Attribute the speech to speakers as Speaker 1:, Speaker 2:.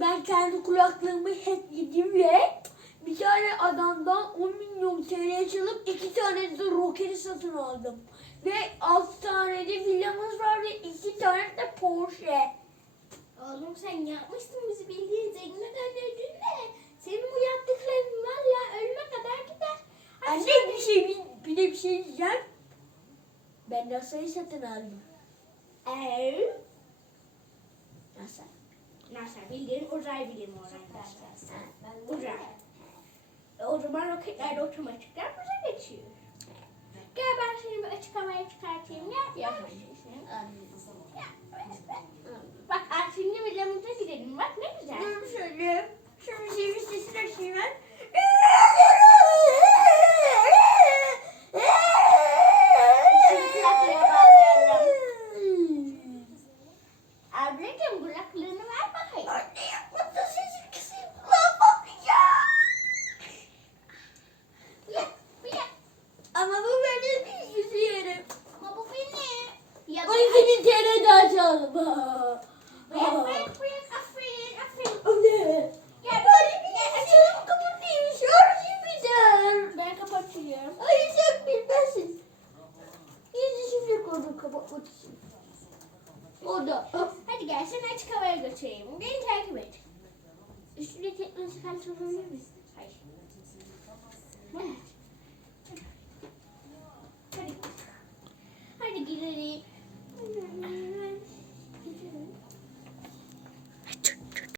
Speaker 1: Ben kendi kulaklığımı hackledim ve bir tane adamdan 10 milyon TL çalıp iki tane de roketi satın aldım. Ve 6 tane de villamız var ve 2 tane de Porsche.
Speaker 2: Oğlum sen yapmışsın bizi bildiğin zengine döndürdün de. Senin bu yaptıkların var ya ölüme kadar gider.
Speaker 1: Anne bir şey bir, bir de bir şey diyeceğim. Ben NASA'yı satın aldım.
Speaker 2: Eee?
Speaker 1: NASA.
Speaker 2: NASA bildiğin uzay bilimi organizasyonu. Uzay. E, o zaman roketlerde otomatikler uza geçiyor. Gel ben seni bir açıklamaya çıkartayım. Ne
Speaker 1: yapıyor? Bu benim yüzü yerim.
Speaker 2: Ama bu benim. Ya
Speaker 1: Ay senin TR'de açalım.
Speaker 2: Bırak bırak bırak. Aferin aferin.
Speaker 1: Anne.
Speaker 2: Ya
Speaker 1: bir açalım kapatayım. Biter.
Speaker 2: Ben kapatıyorum.
Speaker 1: Ay sen bilmezsin. Yüzü şimdi koydum kapatmak için. Orada.
Speaker 2: Hadi gel seni açık havaya götüreyim. Beni takip et.
Speaker 1: Üstüne teknoloji kartı olabilir mi?